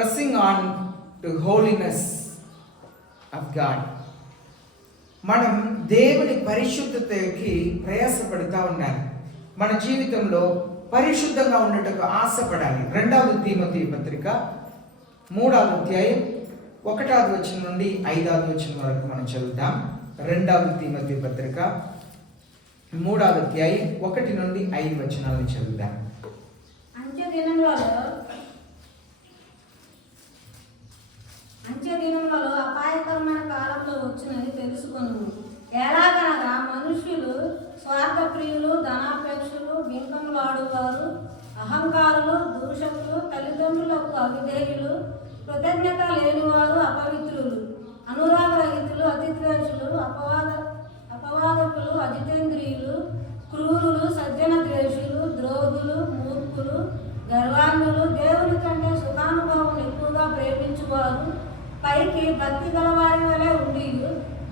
pressing on to holiness of God. మనం దేవుని పరిశుద్ధతకి ప్రయాసపడుతూ ఉండాలి. మన జీవితంలో పరిశుద్ధంగా ఉండటకు ఆశపడాలి. 2వ తిమోతి పత్రిక 3వ అధ్యాయం 1వ వచనం నుండి 5వ వచనం వరకు మనం చదువుతాం. 2వ తిమోతి పత్రిక 3వ అధ్యాయం 1 నుండి 5 వచనాలను చదువుదాం. అంత్య దినములలో అపాయకరమైన కాలంలో వచ్చినది తెలుసుకొను. ఎలాగనగా మనుష్యులు స్వార్థప్రియులు, ధనాపేక్షలు, బింకములాడువారు, అహంకారులు, దూషకులు, తల్లిదండ్రులకు అవిధేయులు, కృతజ్ఞత లేనివారు, అపవిత్రులు, అనురాగరహితులు, అతిద్వేషులు, అపవాదకులు, అజితేంద్రియులు, క్రూరులు, సజ్జన ద్వేషులు, ద్రోహులు, మూర్ఖులు, గర్వాన్నులు, దేవుని కంటే సుఖానుభవం ఎక్కువగా ప్రేమించువారు, పైకి భక్తి గల వారి వలె ఉండి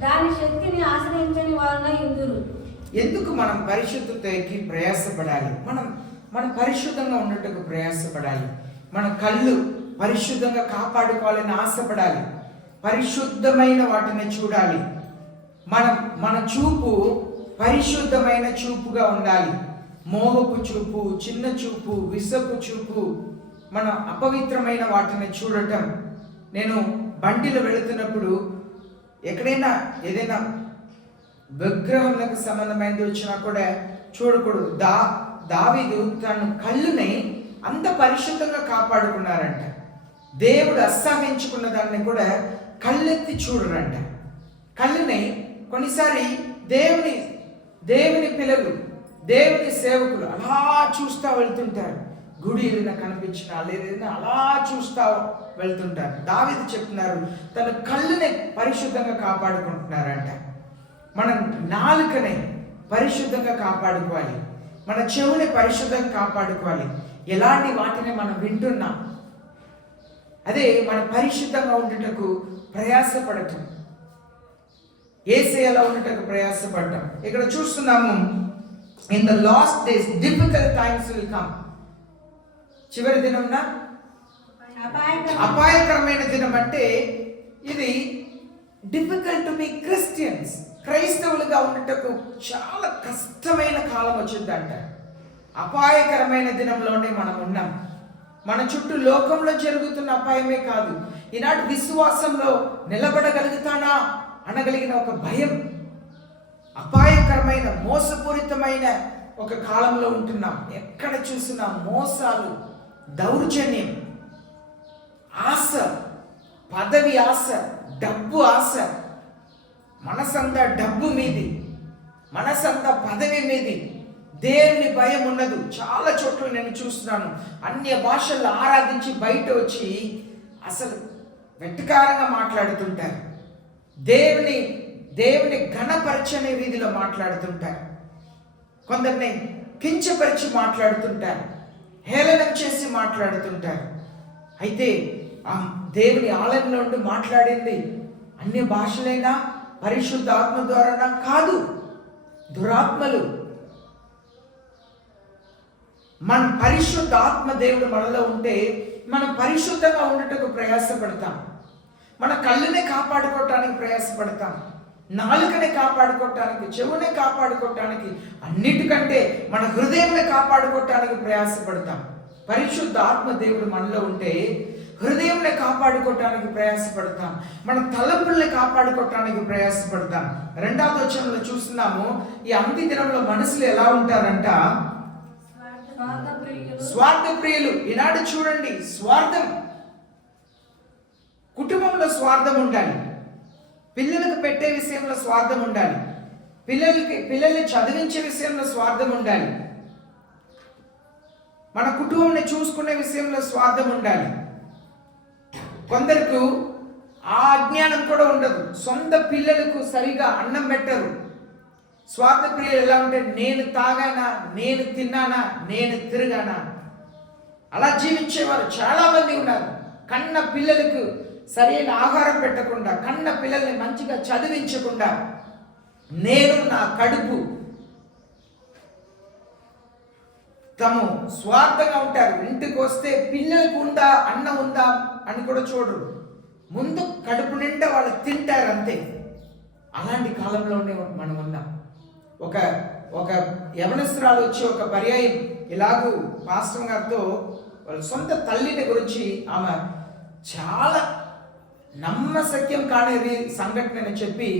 దాని శక్తిని ఆశ్రయించని వారినై ఇందురు. ఎందుకు మనం పరిశుద్ధతకి ప్రయాసపడాలి? మనం పరిశుద్ధంగా ఉండటకు ప్రయాసపడాలి. మన కళ్ళు పరిశుద్ధంగా కాపాడుకోవాలని ఆశపడాలి. పరిశుద్ధమైన వాటిని చూడాలి. మన చూపు పరిశుద్ధమైన చూపుగా ఉండాలి. మోహపు చూపు, చిన్న చూపు, విసపు చూపు, మన అపవిత్రమైన వాటిని చూడటం. నేను బండిలో వెళుతున్నప్పుడు ఎక్కడైనా ఏదైనా విగ్రహంలకు సంబంధమైనది వచ్చినా కూడా చూడకూడదు. దావీదు తన కళ్ళుని అంత పరిశుద్ధంగా కాపాడుకున్నారంట. దేవుడు అసహించుకున్న దాన్ని కూడా కళ్ళెత్తి చూడరంట. కళ్ళుని కొన్నిసారి దేవుని పిల్లలు, దేవుని సేవకులు అలా చూస్తూ వెళ్తుంటారు. గుడి ఏదైనా కనిపించినా లేదైనా అలా చూస్తూ వెళ్తుంటారు. దావీదు చెప్తున్నారు తన కళ్ళుని పరిశుద్ధంగా కాపాడుకుంటున్నారంట. మన నాలుకని పరిశుద్ధంగా కాపాడుకోవాలి. మన చెవుని పరిశుద్ధంగా కాపాడుకోవాలి. ఎలాంటి వాటిని మనం వింటున్నాం, అదే మన పరిశుద్ధంగా ఉండటకు ప్రయాసపడటం, యేసయ్యలా ఉండటకు ప్రయాసపడటం. ఇక్కడ చూస్తున్నాము, in the last days difficult times will come. చివరి దినంన అపాయకరమైన దినం అంటే ఇది డిఫికల్ట్ టు బి క్రిస్టియన్స్. క్రైస్తవులుగా ఉండటకు చాలా కష్టమైన కాలం వచ్చిందంట. అపాయకరమైన దినంలోనే మనం ఉన్నాం. మన చుట్టూ లోకంలో జరుగుతున్న అపాయమే కాదు, ఈనాటి విశ్వాసంలో నిలబడగలుగుతానా అనగలిగిన ఒక భయం, అపాయకరమైన మోసపూరితమైన ఒక కాలంలో ఉంటున్నాం. ఎక్కడ చూసినా మోసాలు, దౌర్జన్యం, ఆశ, పదవి ఆశ, డబ్బు ఆశ. మనసంతా డబ్బు మీది, మనసంతా పదవి మీది. దేవుని భయం ఉండదు. చాలా చోట్ల నేను చూస్తున్నాను, అన్య భాషల్లో ఆరాధించి బయట వచ్చి అసలు వెటకారంగా మాట్లాడుతుంటారు. దేవుని ఘనపరచని రీతిలో మాట్లాడుతుంటారు. కొందరిని కించపరిచి మాట్లాడుతుంటారు, హేళనం చేసి మాట్లాడుతుంటారు. అయితే ఆ దేవుని ఆలయంలో ఉండి మాట్లాడింది అన్య భాషలైనా పరిశుద్ధ ఆత్మ ద్వారా కాదు, దురాత్మలు. మన పరిశుద్ధ ఆత్మ దేవుడు మనలో ఉంటే మనం పరిశుద్ధంగా ఉండటకు ప్రయాసపడతాం. మన కళ్ళునే కాపాడుకోవటానికి ప్రయాసపడతాం, నాలుకనే కాపాడుకోవటానికి, చెవునే కాపాడుకోవటానికి, అన్నిటికంటే మన హృదయాన్ని కాపాడుకోవటానికి ప్రయాసపడతాం. పరిశుద్ధ ఆత్మ దేవుడు మనలో ఉంటే హృదయంని కాపాడుకోవటానికి ప్రయాసపడతాం, మన తలంపుల్ని కాపాడుకోవటానికి ప్రయాసపడతాం. 2వ వచనంలో చూస్తున్నాము, ఈ అంత్య దినంలో మనుషులు ఎలా ఉంటారంట? స్వార్థప్రియులు. ఈనాడు చూడండి, స్వార్థం. కుటుంబంలో స్వార్థం ఉండాలి, పిల్లలకు పెట్టే విషయంలో స్వార్థం ఉండాలి, పిల్లల్ని చదివించే విషయంలో స్వార్థం ఉండాలి, మన కుటుంబాన్ని చూసుకునే విషయంలో స్వార్థం ఉండాలి. కొందరికి ఆ అజ్ఞానం కూడా ఉండదు. సొంత పిల్లలకు సరిగా అన్నం పెట్టరు. స్వార్థ ప్రియులు ఎలా ఉంటే, నేను తాగానా, నేను తిన్నానా, నేను తిరిగానా, అలా జీవించేవారు చాలా మంది ఉన్నారు. కన్న పిల్లలకు సరైన ఆహారం పెట్టకుండా, కన్న పిల్లల్ని మంచిగా చదివించకుండా, నేను నా కడుపు తాము స్వార్థంగా ఉంటారు. ఇంటికి వస్తే పిల్లలకు ఉందా, అన్నం ఉందా అని కూడా చూడరు. ముందు కడుపు నిండా వాళ్ళు తింటారు అంతే. అలాంటి కాలంలోనే మనం ఉన్నాం. ఒక యవనస్తురాలు వచ్చి ఒక పర్యాయం ఇలాగూ పాస్టర్ గారితో వాళ్ళ సొంత తల్లిని గురించి ఆమె చాలా నమ్మశక్యం కానిది సంఘటన అని చెప్పి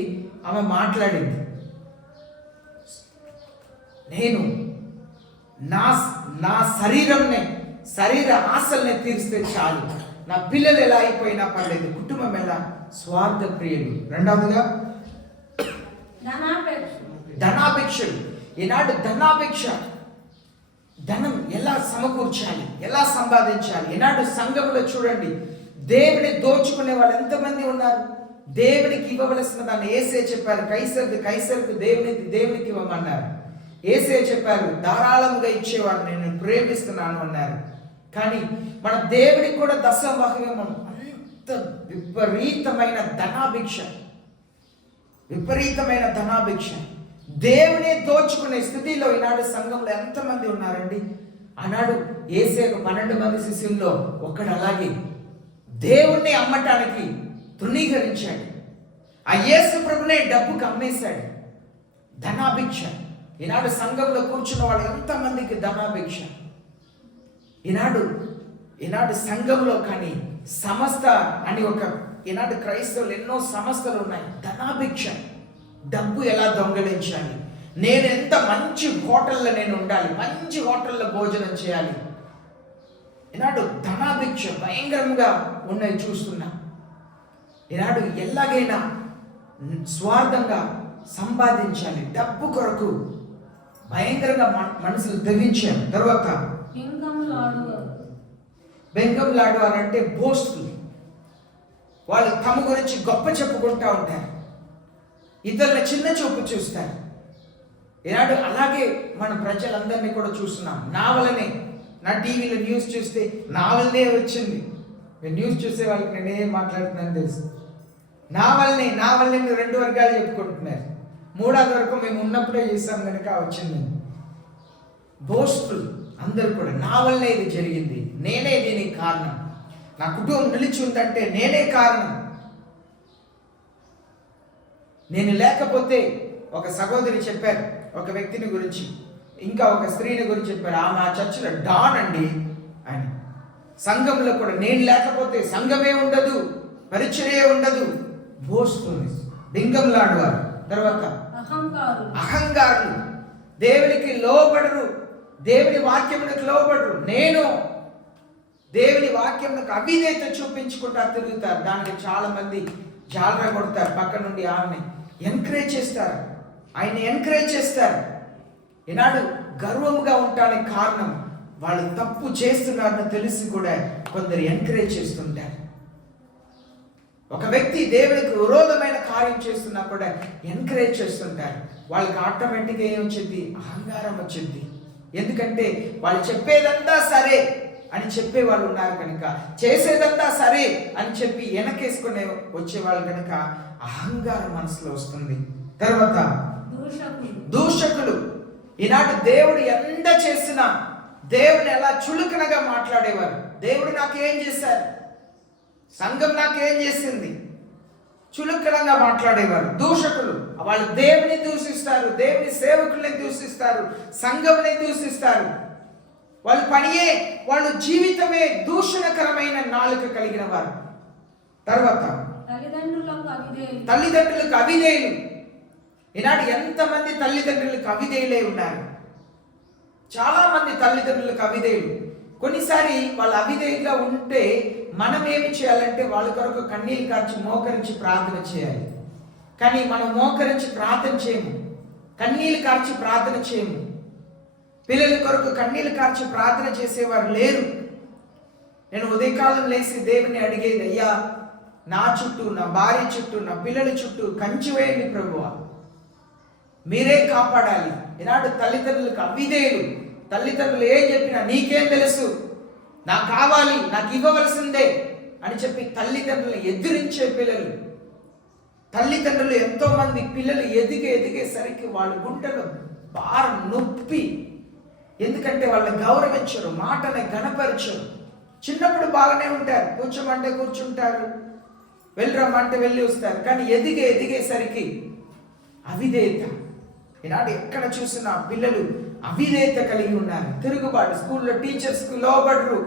ఆమె మాట్లాడింది. నేను నా శరీర ఆశల్ని తీరిస్తే చాలు, నా పిల్లలు ఎలా అయిపోయినా పర్లేదు, కుటుంబం ఎలా. స్వార్థ ప్రియులు. రెండవదిగా ధనాపేక్షలు. ఈనాడు ధనాపేక్ష, ధనం ఎలా సమకూర్చాలి, ఎలా సంపాదించాలి. ఈనాడు సంఘంలో చూడండి, దేవుని దోచుకునే వాళ్ళు ఎంతమంది ఉన్నారు. దేవునికి ఇవ్వవలసిన దాన్ని యేసే చెప్పారు, కైసరుకు దేవునికి ఇవ్వమన్నారు. యేసే చెప్పారు, ధారాళంగా ఇచ్చేవాడు నేను ప్రేమిస్తున్నాను అన్నారు. కానీ మన దేవునికి కూడా దశభాగం. అంత విపరీతమైన ధనాభిక్ష, దేవుని దోచుకునే స్థితిలో ఈనాడు సంఘంలో ఎంతమంది ఉన్నారండి. ఆనాడు యేసే 12 మంది శిష్యుల్లో ఒకడు అలాగే దేవుణ్ణి అమ్మటానికి తృణీకరించాడు. ఆ యేసు ప్రభునే డబ్బుకు అమ్మేశాడు. ధనాభిక్ష. ఈనాడు సంఘంలో కూర్చున్న వాళ్ళు ఎంతమందికి ధనాభిక్ష. ఈనాడు సంఘంలో కానీ సంస్థ అని ఈనాడు క్రైస్తవులు ఎన్నో సంస్థలు ఉన్నాయి. ధనాభిక్ష, డబ్బు ఎలా దొంగలించాలి, నేను ఎంత మంచి హోటల్లో నేను ఉండాలి, మంచి హోటల్లో భోజనం చేయాలి. ఈనాడు ధనాభిక్ష భయంకరంగా ఉన్నాయి చూస్తున్నా. ఈనాడు ఎలాగైనా స్వార్థంగా సంపాదించాలి, డబ్బు కొరకు భయంకరంగా మనసులు తెగించారు. తర్వాత బెంగంలాడు అని అంటే బోస్టులు. వాళ్ళు తమ గురించి గొప్ప చెప్పుకుంటూ ఉంటారు, ఇతరుల చిన్న చూపు చూస్తారు. ఈనాడు అలాగే మన ప్రజలందరినీ కూడా చూస్తున్నాం. నా వల్లనే, నా టీవీలో న్యూస్ చూస్తే నా వల్లనే వచ్చింది. మీరు న్యూస్ చూసే వాళ్ళకి నేనేం మాట్లాడుతున్నాను తెలుసు. నా వల్లనే 2 వర్గాలు చెప్పుకుంటున్నారు. 3వ వరకు మేము ఉన్నప్పుడే చేసాం కనుక వచ్చింది. బోస్టులు అందరూ కూడా నా వల్లనే ఇది జరిగింది, నేనే దీనికి కారణం, నా కుటుంబం నిలిచి ఉందంటే నేనే కారణం. నేను లేకపోతే, ఒక సహోదరి చెప్పారు ఒక వ్యక్తిని గురించి, ఇంకా ఒక స్త్రీని గురించి చెప్పారు, ఆమె ఆ చర్చిలో డాన్ అండి అని. సంఘంలో కూడా నేను లేకపోతే సంఘమే ఉండదు, పరిచర్య ఉండదు. బోస్టుల్నెస్, బింగంలాడువారు. తర్వాత అహంకారులు, దేవునికి లోబడరు, దేవుని వాక్యములకు లోబడరు. నేను దేవుని వాక్యములకు అవిధేయత చూపించుకుంటా తిరుగుతారు. దానికి చాలా మంది జాలరా కొడతారు, పక్క నుండి ఆమెని ఎంకరేజ్ చేస్తారు, ఆయన్ని ఎంకరేజ్ చేస్తారు. ఈనాడు గర్వముగా ఉండడానికి కారణం వాళ్ళు తప్పు చేస్తున్నారని తెలిసి కూడా కొందరు ఎంకరేజ్ చేస్తుంటారు. ఒక వ్యక్తి దేవునికి విరోధమైన కార్యం చేస్తున్నా కూడా ఎంకరేజ్ చేస్తుంటారు. వాళ్ళకి ఆటోమేటిక్గా ఏం వచ్చింది? అహంకారం వచ్చింది. ఎందుకంటే వాళ్ళు చెప్పేదంతా సరే అని చెప్పే వాళ్ళు ఉన్నారు కనుక, చేసేదంతా సరే అని చెప్పి వెనకేసుకునే వచ్చేవాళ్ళు కనుక అహంకారం మనసులో వస్తుంది. తర్వాత దూషకులు. ఈనాడు దేవుడు ఎంత చేసినా దేవుని ఎలా చులకనగా మాట్లాడేవారు. దేవుడు నాకేం చేశారు, సంఘం నాకేం చేసింది, చులకనగా మాట్లాడేవారు. దూషకులు, వాళ్ళు దేవుని దూషిస్తారు, దేవుని సేవకుల్ని దూషిస్తారు, సంఘంని దూషిస్తారు. వాళ్ళ పనియే, వాళ్ళ జీవితమే దూషణకరమైన నాలుక కలిగిన వారు. తర్వాత తల్లిదండ్రులకు అవిధేయులు. ఈనాడు ఎంతమంది తల్లిదండ్రులకు అవిధేయులై ఉన్నారు? చాలా మంది తల్లిదండ్రులకు అవిధేయులు. కొన్నిసారి వాళ్ళ అవిధేయులుగా ఉంటే మనం ఏమి చేయాలంటే వాళ్ళ కొరకు కన్నీళ్ళు కార్చి మోకరించి ప్రార్థన చేయాలి. కానీ మనం మోకరించి ప్రార్థన చేయము, కన్నీళ్ళు కార్చి ప్రార్థన చేయము. పిల్లల కొరకు కన్నీళ్ళు కార్చి ప్రార్థన చేసేవారు లేరు. నేను ఉదయకాలం లేచి దేవుని అడిగేది, అయ్యా నా చుట్టూ, నా భార్య చుట్టూ, నా పిల్లల చుట్టూ కంచి వేయండి ప్రభువా, మీరే కాపాడాలి. ఈనాడు తల్లిదండ్రులకు అవిధేయులు. తల్లిదండ్రులు ఏం చెప్పినా నీకేం తెలుసు, నాకు కావాలి, నాకు ఇవ్వవలసిందే అని చెప్పి తల్లిదండ్రులను ఎదిరించే పిల్లలు. తల్లిదండ్రులు ఎంతో మంది పిల్లలు ఎదిగేసరికి వాళ్ళ గుంటెలో భారం నొప్పి ఎందుకంటే వాళ్ళని గౌరవించరు, మాటని గణపరచరు. చిన్నప్పుడు బాగానే ఉంటారు, కూర్చోమంటే కూర్చుంటారు, వెళ్ళరమ్మంటే వెళ్ళి వస్తారు. కానీ ఎదిగేసరికి అవిధేయత. ఈనాడు ఎక్కడ చూసినా పిల్లలు అవిధేయత కలిగి ఉన్నారు. తిరుగుబాటు, స్కూల్లో టీచర్స్కు లోబడరు,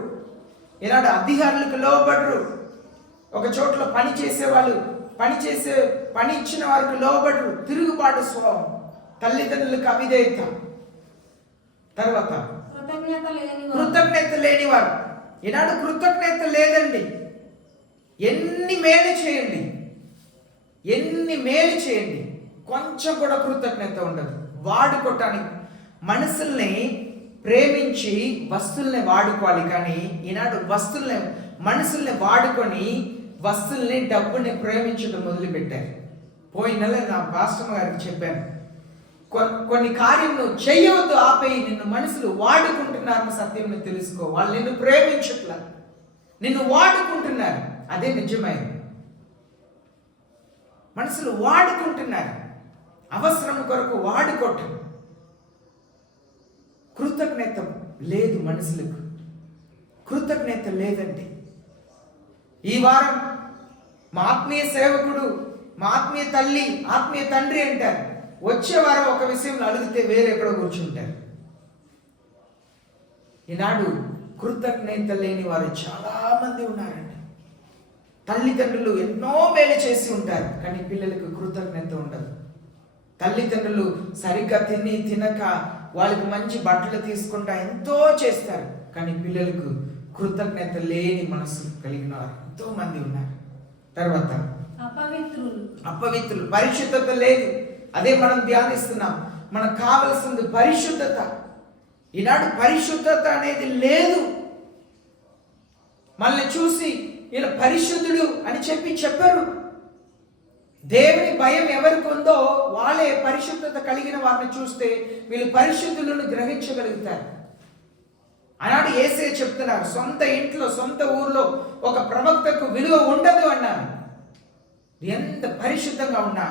ఈనాడు అధికారులకు లోబడరు. ఒక చోట్ల పని ఇచ్చిన వారికి లోబడరు. తిరుగుబాటు స్వభావం, తల్లిదండ్రులకు అవిధేయత. తర్వాత కృతజ్ఞత లేనివారు. ఈనాడు కృతజ్ఞత లేదండి. ఎన్ని మేలు చేయండి, కొంచెం కూడా కృతజ్ఞత ఉండదు. వాడుకోవటానికి మనుషుల్ని ప్రేమించి వస్తువుల్ని వాడుకోవాలి, కానీ ఈనాడు మనుషుల్ని వాడుకొని వస్తువుల్ని, డబ్బుని ప్రేమించడం మొదలుపెట్టారు. పోయిన నెల నా పాస్టర్ గారికి చెప్పాను, కొన్ని కార్యం నువ్వు చెయ్యవద్దు, ఆపేయి. నిన్ను మనుషులు వాడుకుంటున్నారన్న సత్యం తెలుసుకో. వాళ్ళు నిన్ను ప్రేమించట్లా, నిన్ను వాడుకుంటున్నారు. అదే నిజమైంది. మనుషులు వాడుకుంటున్నారు, అవసరం కొరకు వాడుకోవటం. కృతజ్ఞత లేదు మనుషులకు, కృతజ్ఞత లేదండి. ఈ వారం మా ఆత్మీయ సేవకుడు, మా ఆత్మీయ తల్లి, ఆత్మీయ తండ్రి అంటారు. వచ్చే వారం ఒక విషయంలో అడిగితే వేరెక్కడో కూర్చుంటారు. ఈనాడు కృతజ్ఞత లేని వారు చాలా మంది ఉన్నారండి. తల్లిదండ్రులు ఎన్నో మేలు చేసి ఉంటారు, కానీ పిల్లలకు కృతజ్ఞత ఉండదు. తల్లిదండ్రులు సరిగ్గా తినక వాళ్ళకి మంచి బట్టలు తీసుకుంటా ఎంతో చేస్తారు, కానీ పిల్లలకు కృతజ్ఞత లేని మనసు కలిగిన వారు ఎంతో మంది ఉన్నారు. తర్వాత అపవిత్రులు, పరిశుద్ధత లేదు. అదే మనం ధ్యానిస్తున్నాం. మనకు కావలసింది పరిశుద్ధత. ఈనాడు పరిశుద్ధత అనేది లేదు. మనల్ని చూసి ఇలా పరిశుద్ధుడు అని చెప్పరు. దేవుని భయం ఎవరికి ఉందో వాళ్ళే పరిశుద్ధత కలిగిన వారిని చూస్తే వీళ్ళు పరిశుద్ధులను గ్రహించగలుగుతారు. ఆనాడు యేసే చెప్తున్నారు, సొంత ఇంట్లో, సొంత ఊర్లో ఒక ప్రవక్తకు విలువ ఉండదు అన్నారు. ఎంత పరిశుద్ధంగా ఉన్నా,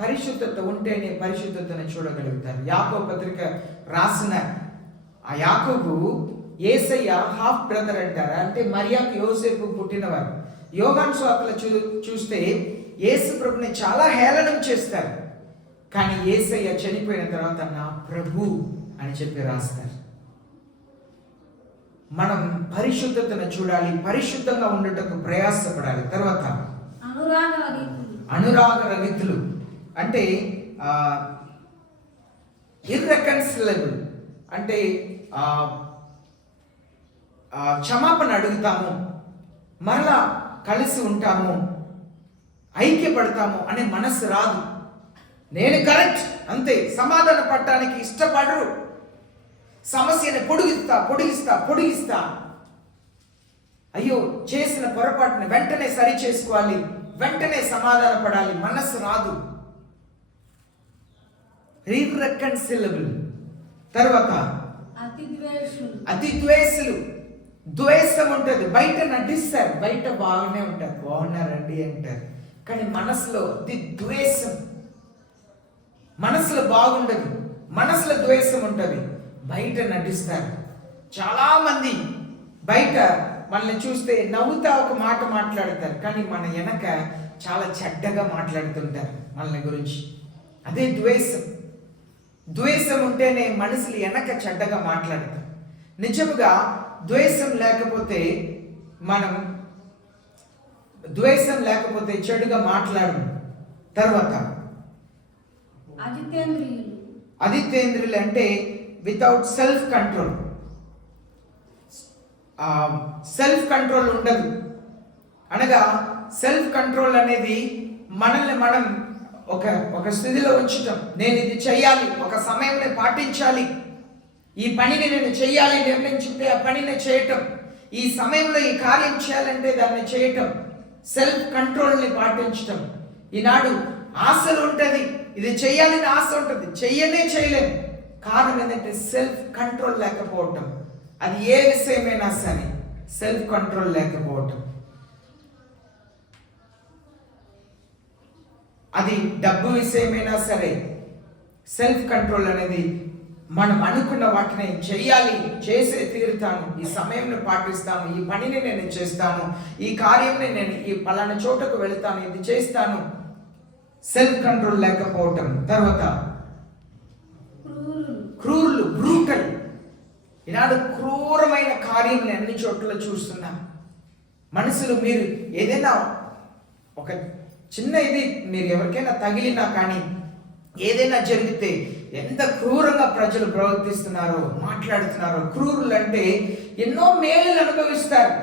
పరిశుద్ధత ఉంటేనే పరిశుద్ధతను చూడగలుగుతారు. యాకోబు పత్రిక రాసిన ఆ యాకోబు యేసయ్య హాఫ్ బ్రదర్ అంటారా, అంటే మరియాకు యోసేపు పుట్టినవారు. యోహాను సువార్తలో చూస్తే యేసు ప్రభుని చాలా హేళనం చేస్తారు, కానీ యేసయ్య చనిపోయిన తర్వాత నా ప్రభు అని చెప్పి రాస్తారు. మనం పరిశుద్ధతను చూడాలి, పరిశుద్ధంగా ఉండటకు ప్రయాసపడాలి. తర్వాత అనురాగ రహితులు అంటే ఇర్రెకన్సిలబుల్, అంటే క్షమాపణ అడుగుతాము, మరలా కలిసి ఉంటాము, ఐక్యపడతాము అనే మనసు రాదు. నేను కరెక్ట్ అంతే, సమాధాన పడటానికి ఇష్టపడరు. సమస్యని పొడిగిస్తా. అయ్యో, చేసిన పొరపాటుని వెంటనే సరి చేసుకోవాలి, వెంటనే సమాధాన పడాలి, మనసు రాదు. ఇర్రెకన్సిలబుల్. తర్వాత అతి ద్వేషులు. ద్వేషం ఉంటుంది, బయట నటిస్తారు, బయట బాగానే ఉంటారు, బాగున్నారండి అంటారు, కానీ మనసులో అతి ద్వేషం. మనసులో బాగుండదు, మనసులో ద్వేషం ఉంటుంది, బయట నటిస్తారు. చాలా మంది బయట మనల్ని చూస్తే నవ్వుతా ఒక మాట మాట్లాడతారు, కానీ మన వెనక చాలా చెడ్డగా మాట్లాడుతుంటారు మనల్ని గురించి. అదే ద్వేషం. ద్వేషం ఉంటేనే మనుషులు వెనక చెడ్డగా మాట్లాడతారు. నిజముగా ద్వేషం లేకపోతే చెడుగా మాట్లాడము. తర్వాత అజితేంద్రియులు అంటే without self control. Self control ఉండదు. అనగా సెల్ఫ్ కంట్రోల్ అనేది మనల్ని మనం ఒక స్థితిలో ఉంచటం. నేను ఇది చెయ్యాలి, ఒక సమయంలో పాటించాలి, ఈ పనిని నేను చెయ్యాలి నిర్ణయించుంటే ఆ పనిని చేయటం, ఈ సమయంలో ఈ కార్యం చేయాలంటే దాన్ని చేయటం, సెల్ఫ్ కంట్రోల్ని పాటించటం. ఈనాడు ఆశలు ఉంటుంది, ఇది చెయ్యాలని ఆశ ఉంటుంది, చేయలేము. కారణం ఏంటంటే సెల్ఫ్ కంట్రోల్ లేకపోవటం. అది ఏ విషయమైనా సరే సెల్ఫ్ కంట్రోల్ లేకపోవటం. అది డబ్బు విషయమైనా సరే సెల్ఫ్ కంట్రోల్ అనేది మనం అనుకున్న వాటిని చేయాలి, చేసే తీరుతాను, ఈ సమయంలో పాటిస్తాను, ఈ పనిని నేను చేస్తాను, ఈ కార్యంని నేను ఈ పలానా చోటకు వెళతాను, ఇది చేస్తాను. సెల్ఫ్ కంట్రోల్ లేకపోవటం. తర్వాత క్రూరులు, బ్రూటల్. ఈనాడు క్రూరమైన కార్యం అన్ని చోట్ల చూస్తున్నాం. మనుషులు, మీరు ఏదైనా ఒక చిన్న ఇది మీరు ఎవరికైనా తగిలినా కానీ ఏదైనా జరిగితే ఎంత క్రూరంగా ప్రజలు ప్రవర్తిస్తున్నారో, మాట్లాడుతున్నారో. క్రూరులు అంటే ఎన్నో మేలులు అనుభవిస్తారు,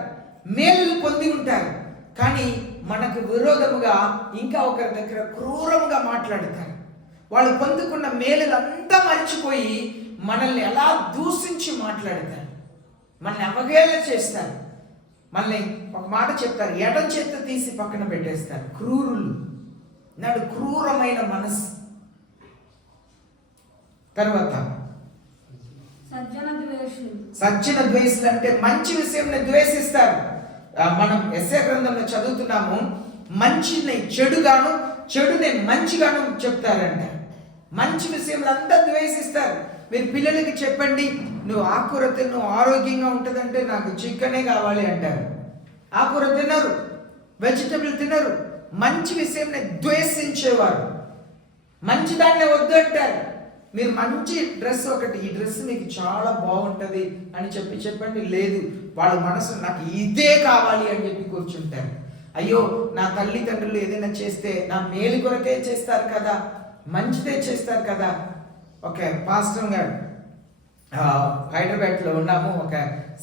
మేలులు పొంది ఉంటారు, కానీ మనకు విరోధముగా ఇంకా ఒకరి దగ్గర క్రూరంగా మాట్లాడతారు. వాళ్ళు పొందుకున్న మేలులంతా మర్చిపోయి మనల్ని ఎలా దూషించి మాట్లాడతారు, మనల్ని అవహేళన చేస్తారు, మనల్ని ఒక మాట చెప్తారు, ఎడం చేత తీసి పక్కన పెట్టేస్తారు. క్రూరులు, నాడు క్రూరమైన మనసు. తర్వాత సజ్జన ద్వేషులు అంటే మంచి విషయం ద్వేషిస్తారు. మనం యెషయా గ్రంథంలో చదువుతున్నాము, మంచిని చెడుగాను, చెడుని మంచిగాను చెప్తారంట. మంచి విషయంలో అంతా ద్వేషిస్తారు. మీరు పిల్లలకి చెప్పండి, నువ్వు ఆకుకూర తిను ఆరోగ్యంగా ఉంటుందంటే నాకు చికెనే కావాలి అంటారు. ఆకుకూర తినరు, వెజిటబుల్ తినరు. మంచి విషయంని ద్వేషించేవారు, మంచి దాన్నే వద్దు అంటారు. మీరు మంచి డ్రెస్ ఒకటి, ఈ డ్రెస్ మీకు చాలా బాగుంటుంది అని చెప్పండి, లేదు, వాళ్ళ మనసు నాకు ఇదే కావాలి అని చెప్పి కూర్చుంటారు. అయ్యో, నా తల్లిదండ్రులు ఏదైనా చేస్తే నా మేలు కొరకే చేస్తారు కదా, మంచిదే చేస్తారు కదా. ఒక పాస్టర్ గారు హైదరాబాద్లో ఉన్నాము, ఒక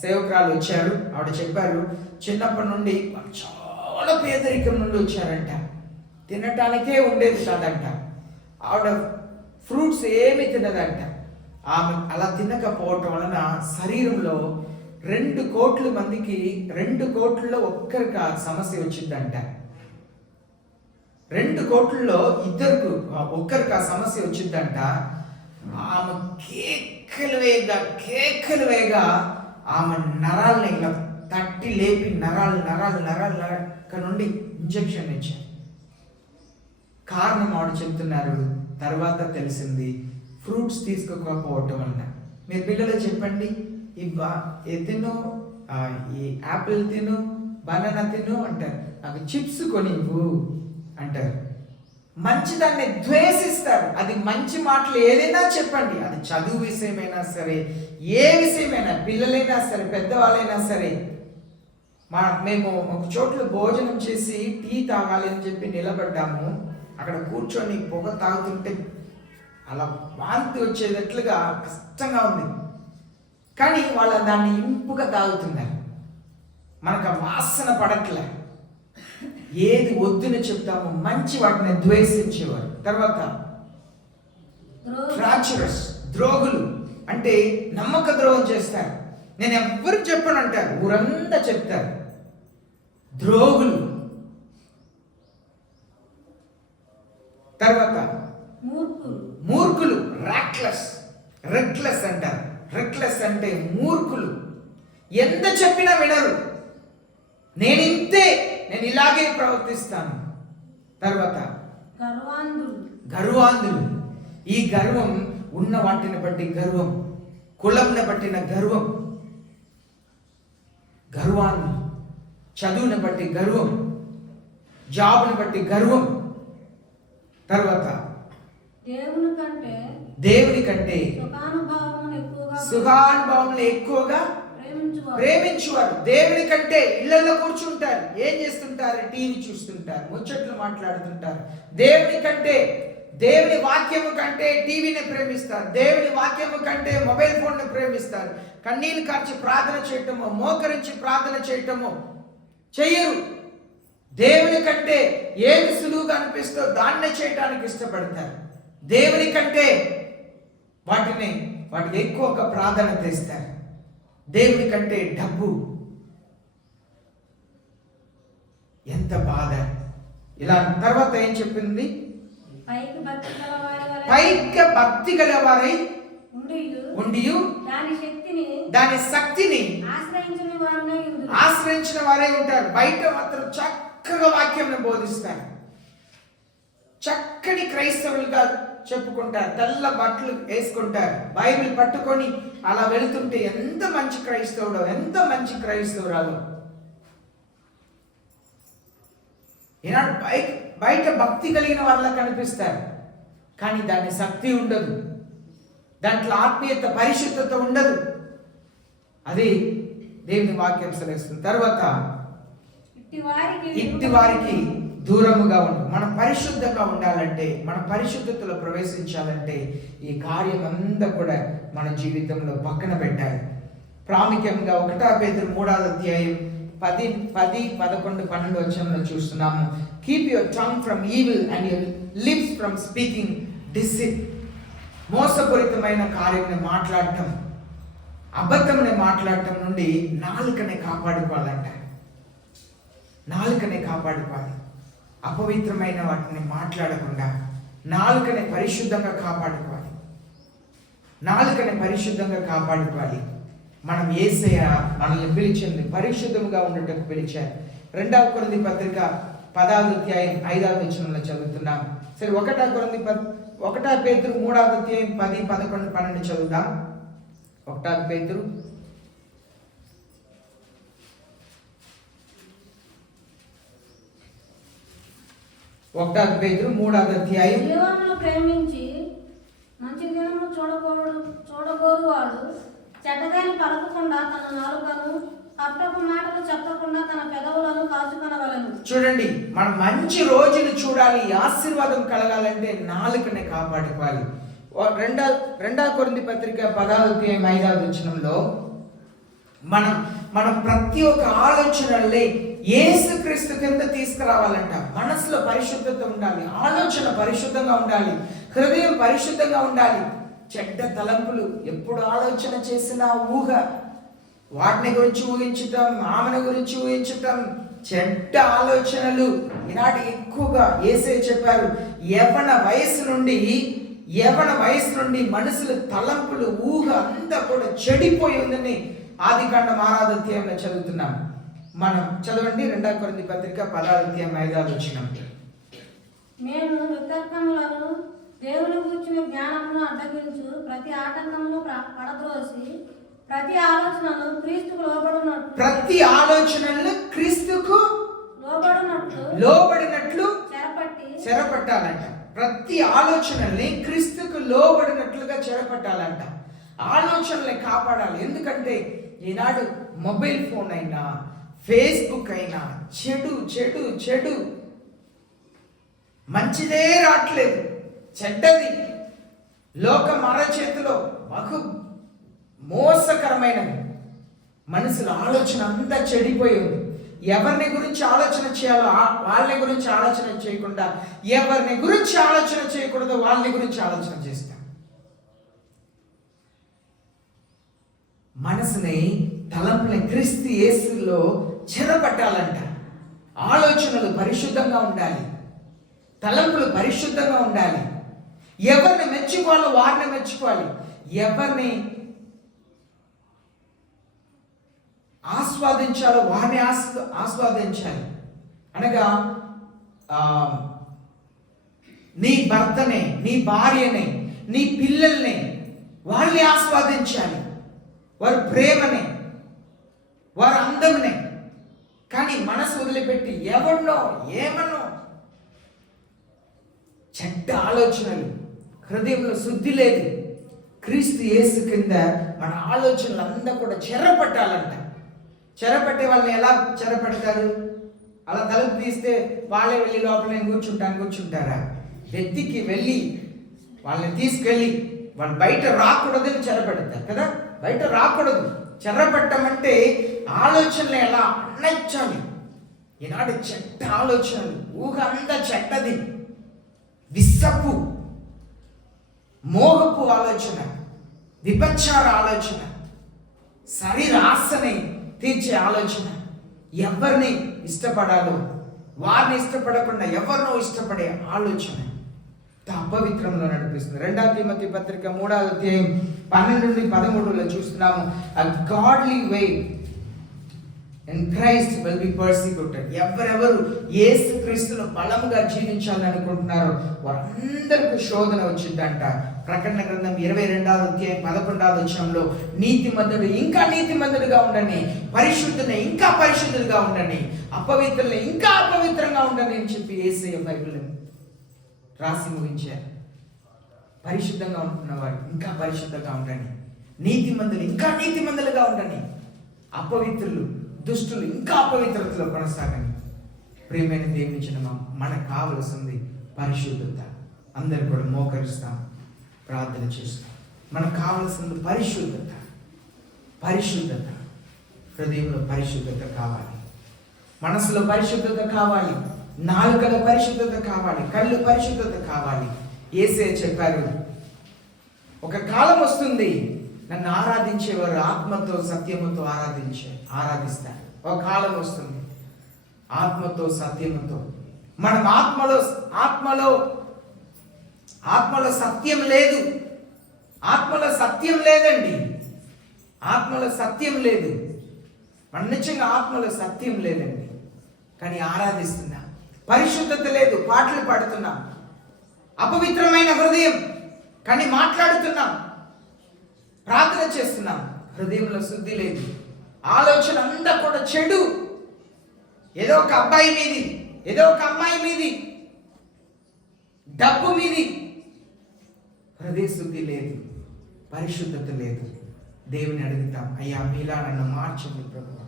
సేవకురాలు వచ్చారు. ఆవిడ చెప్పారు, చిన్నప్పటి నుండి చాలా పేదరికం నుండి వచ్చారంట, తినటానికే ఉండేది కాదంట. ఆవిడ ఫ్రూట్స్ ఏమి తినదంట. ఆమె అలా తినకపోవటం వలన శరీరంలో 2 కోట్ల మందికి 2 కోట్లలో ఒక్కరికి సమస్య వచ్చిందంట. 2 కోట్లలో ఒక్కరికి ఆ సమస్య వచ్చిందంట. ఆమె కేకలు వేగా ఆమె నరాలని ఇలా తట్టి లేపి నరాల నుండి ఇంజెక్షన్ ఇచ్చారు. కారణం ఆవిడ చెప్తున్నారు, తర్వాత తెలిసింది ఫ్రూట్స్ తీసుకోకపోవటం వలన. మీరు పిల్లలు చెప్పండి, తిను, ఈ యాపిల్ తిను, బనానా తిను అంటారు, నాకు చిప్స్ కొనివ్వు అంటారు. మంచిదాన్ని ద్వేషిస్తారు. అది మంచి మాటలు ఏదైనా చెప్పండి, అది చదువు విషయమైనా సరే, ఏ విషయమైనా, పిల్లలైనా సరే, పెద్దవాళ్ళైనా సరే. మేము ఒక చోట్ల భోజనం చేసి టీ తాగాలి అని చెప్పి నిలబడ్డాము. అక్కడ కూర్చొని పొగ తాగుతుంటే అలా వాంతి వచ్చేటట్లుగా కష్టంగా ఉంది, కానీ వాళ్ళ దాన్ని ఇంపుగా తాగుతున్నారు. మనకు ఆ వాసన పడట్లే. ఏది వద్దుని చెప్తామో మంచి వాటిని ద్వేషించేవారు. తర్వాత ట్రాచరస్, ద్రోగులు అంటే నమ్మక ద్రోహం చేస్తారు. నేను ఎవ్వరికి చెప్పను అంటారు, ఊరంతా చెప్తారు. ద్రోగులు. తర్వాత మూర్ఖులు, రెక్లెస్ అంటారు. రెక్లెస్ అంటే మూర్ఖులు. ఎంత చెప్పినా వినరు. నేను ఇంతే, నేను ఇలాగే ప్రవర్తిస్తాను. తర్వాత గర్వాంధులు. ఈ గర్వం ఉన్న వాటిని బట్టి గర్వం, కులంని బట్టిన గర్వం. గర్వాంధులు. చదువుని బట్టి గర్వం, జాబ్ని బట్టి గర్వం. తర్వాత దేవుని కంటే సుఖానుభవం ఎక్కువగా ప్రేమించువారు. దేవుని కంటే ఇళ్లలో కూర్చుంటారు, ఏం చేస్తుంటారు? టీవీ చూస్తుంటారు, ముచ్చట్లు మాట్లాడుతుంటారు. దేవుని కంటే, దేవుని వాక్యము కంటే టీవీని ప్రేమిస్తారు. దేవుని వాక్యము కంటే మొబైల్ ఫోన్ని ప్రేమిస్తారు. కన్నీళ్లు కార్చి ప్రార్థన చేయటము, మోకరించి ప్రార్థన చేయటము చెయ్యరు. దేవుని కంటే ఏది సులువుగా అనిపిస్తో దాన్నే చేయడానికి ఇష్టపడతారు. దేవుని కంటే వాటికి ఎక్కువ ప్రాధాన్యత ఇస్తారు. దేవుని కంటే డబ్బు. ఎంత బాధ! ఇలా తర్వాత ఏం చెప్పింది? పైగా భక్తి గలవారై ఉండియు దాని శక్తిని ఆశ్రయించిన వారే ఉంటారు. బయట మాత్రం చక్కగా వాక్యం బోధిస్తారు, చక్కని క్రైస్తవులుగా చెప్పుకుంటారు, తెల్ల బట్టలు వేసుకుంటారు, బైబిల్ పట్టుకొని అలా వెళుతుంటే ఎంత మంచి క్రైస్తవుడో, ఎంత మంచి క్రైస్తవురాలు. ఈనాడు బయట భక్తి కలిగిన వాళ్ళ కనిపిస్తారు, కానీ దాని శక్తి ఉండదు, దాంట్లో ఆత్మీయత పరిశుద్ధత ఉండదు. అది దేవుని వాక్యం సెలవిస్తుంది. తర్వాత ఇట్టి వారికి దూరముగా ఉండు. మనం పరిశుద్ధంగా ఉండాలంటే, మన పరిశుద్ధతలో ప్రవేశించాలంటే ఈ కార్యం అంతా కూడా మన జీవితంలో పక్కన పెట్టాలి. ప్రాముఖ్యంగా 1 పేతురు 3వ అధ్యాయం 10, 11, 12 వచనంలో చూస్తున్నాము. Keep your tongue from evil and your lips from speaking deceit. మోసపూరితమైన కార్యం మాట్లాడటం, అబద్ధంని మాట్లాడటం నుండి నాలుకనే కాపాడుకోవాలంట. నాలుకనే కాపాడుకోవాలి. అపవిత్రమైన వాటిని మాట్లాడకుండా నాలుకనే పరిశుద్ధంగా కాపాడుకోవాలి. నాలుకనే పరిశుద్ధంగా కాపాడుకోవాలి. మనం యేసయ్య మనల్ని పిలిచింది పరిశుద్ధంగా ఉండటకు పిలిచారు. 2వ కొరింథీ పత్రిక 10వ అధ్యాయం 5వ వచనంలో చదువుతున్నాం. సరే, 1 పేతురు 3వ అధ్యాయం 10, 11, 12 చదువుదాం. 1 పేతురు 3వ అధ్యాయం. జీవమును ప్రేమించి మంచి దినము చూడగోరు వాడు చెడ్డదాన్ని పలకకుండా తన నాలుకను, కపటపు మాటలు చెప్పకుండా తన పెదవులను కాచుకొనవలెను. చూడండి, మనం మంచి రోజులు చూడాలి, ఆశీర్వాదం కలగాలంటే నాలుకనే కాపాడుకోవాలి. 2వ కొరింథీ పత్రిక 10వ అధ్యాయం 5వ వచనంలో మనం ప్రతి ఒక్క ఆలోచనల్ని యేసుక్రీస్తు కింద తీసుకురావాలంట. మనసులో పరిశుద్ధత ఉండాలి, ఆలోచన పరిశుద్ధంగా ఉండాలి, హృదయం పరిశుద్ధంగా ఉండాలి. చెడ్డ తలంపులు ఎప్పుడు ఆలోచన చేసినా ఊహ, వాటిని గురించి ఊహించటం, ఆమెను గురించి ఊహించటం, చెడ్డ ఆలోచనలు ఈనాటి ఎక్కువగా. యేసయ్య చెప్పారు, యవ్వన వయసు నుండి మనుషుల తలంపులు, ఊహ అంతా కూడా చెడిపోయి ఉందని ఆదికాండం 6వ అధ్యాయంలో చదువుతున్నాం. మనం చదవండి 2వ కొరింథీ పత్రిక 10వ అధ్యాయం 5వ వచనం. మేము వితర్కములను దేవుని గూర్చిన జ్ఞానమును అడ్డగించు ప్రతి ఆటంకమును పడద్రోసి ప్రతి ఆలోచనను క్రీస్తుకు లోబడినట్లు చెరపట్టాలంట. ప్రతి ఆలోచనల్ని క్రీస్తుకు లోబడినట్లుగా చెరపట్టాలంట. ఆలోచనల్ని కాపాడాలి. ఎందుకంటే ఈనాడు మొబైల్ ఫోన్ అయినా, ఫేస్బుక్ అయినా చెడు చెడు చెడు, మంచిదే రావట్లేదు, చెడ్డది. లోకం అరచేతిలో బహు మోసకరమైనది. మనసుల ఆలోచన అంతా చెడిపోయి ఉంది. ఎవరిని గురించి ఆలోచన చేయాలో వాళ్ళని గురించి ఆలోచన చేయకుండా, ఎవరిని గురించి ఆలోచన చేయకూడదు వాళ్ళని గురించి ఆలోచన చేస్తాం. మనసుని, తలంపుని క్రీస్తు యేసులో చెరపట్టాలంట. ఆలోచనలు పరిశుద్ధంగా ఉండాలి, తలంపులు పరిశుద్ధంగా ఉండాలి. ఎవరిని మెచ్చుకోవాలో వారిని మెచ్చుకోవాలి, ఎవరిని ఆస్వాదించాలో వారిని ఆస్వాదించాలి. అనగా నీ భర్తనే, నీ భార్యనే, నీ పిల్లల్ని వాళ్ళని ఆస్వాదించాలి, వారి ప్రేమనే, వారి అందమునే. కానీ మనసు వదిలిపెట్టి ఎవరినో ఏమన్నో చెడ్డ ఆలోచనలు, హృదయంలో శుద్ధి లేదు. క్రీస్తు యేసు కింద మన ఆలోచనలు అంతా కూడా చెరపట్టాలంట. చెరపట్టే వాళ్ళని ఎలా చెరపడతారు? అలా తలుపు తీస్తే వాళ్ళే వెళ్ళి లోపల నేను కూర్చుంటారా? వెతికి వెళ్ళి వాళ్ళని తీసుకెళ్ళి వాళ్ళు బయట రాకూడదని చెరపడతారు కదా. బయట రాకూడదు. చెరపట్టమంటే ఆలోచనలు ఎలా అన్నచ్చాలి. ఈనాడు చెడ్డ ఆలోచనలు, ఊహ అంతా చెడ్డది, విస్సపు మోహపు ఆలోచన, విపచార ఆలోచన, శరీర ఆశని తీర్చే ఆలోచన, ఎవరిని ఇష్టపడాలో వారిని ఇష్టపడకుండా ఎవరినో ఇష్టపడే ఆలోచన అపవిత్రంలో నడిపిస్తుంది. 2వ తిమోతి పత్రిక 3వ అధ్యాయం 12 నుండి 13లో చూస్తున్నాము. A godly way and Christ will be persecuted. ఎవరెవరు యేసు క్రీస్తును బలముగా జీవించాలని అనుకుంటున్నారో వారందరికీ శోధన వచ్చిందంట. ప్రకటన గ్రంథం 22వ అధ్యాయం 11వ వచనంలో నీతిమంతుడు ఇంకా నీతిమంతుడుగా ఉండని, పరిశుద్ధుని ఇంకా పరిశుద్ధులుగా ఉండని, అపవిత్రులు ఇంకా అపవిత్రంగా ఉండని అని చెప్పి యేసయ్య బైబిల్ రాసి ముగించారు. పరిశుద్ధంగా ఉంటున్న వారు ఇంకా పరిశుద్ధంగా ఉండని, నీతిమంతులు ఇంకా నీతిమంతులుగా ఉండని, అపవిత్రులు దుష్టులు ఇంకా అపవిత్రతలో కొనసాగని. ప్రియమైన దేవుని జనమా, మనకు కావలసింది పరిశుద్ధత. అందరు కూడా మోకరిస్తాం, ప్రార్థన చేస్తాం. మనకు కావలసింది పరిశుద్ధత. పరిశుద్ధత, హృదయంలో పరిశుద్ధత కావాలి, మనసులో పరిశుద్ధత కావాలి, నాలుకలో పరిశుద్ధత కావాలి, కళ్ళు పరిశుద్ధత కావాలి. యేసయ్య చెప్పారు, ఒక కాలం వస్తుంది నన్ను ఆరాధించేవారు ఆత్మతో సత్యముతో ఆరాధిస్తారు. ఒక కాలం వస్తుంది ఆత్మతో సత్యముతో. మనం ఆత్మలో సత్యం లేదు. ఆత్మలో సత్యం లేదండి. ఆత్మలో సత్యం లేదు. మన నిజంగా ఆత్మలో సత్యం లేదండి. కానీ ఆరాధిస్తున్నాం. పరిశుద్ధత లేదు, పాటలు పాడుతున్నాం. అపవిత్రమైన హృదయం కానీ మాట్లాడుతున్నాం, ప్రార్థన చేస్తున్నాం. హృదయంలో శుద్ధి లేదు. ఆలోచన అంతా కూడా చెడు. ఏదో ఒక అబ్బాయి మీది, ఏదో ఒక అమ్మాయి మీది, డబ్బు మీది. హృదయ శుద్ధి లేదు, పరిశుద్ధత లేదు. దేవుని అడుగుతాం, అయ్యా మీలా నన్ను మార్చండి ప్రభు.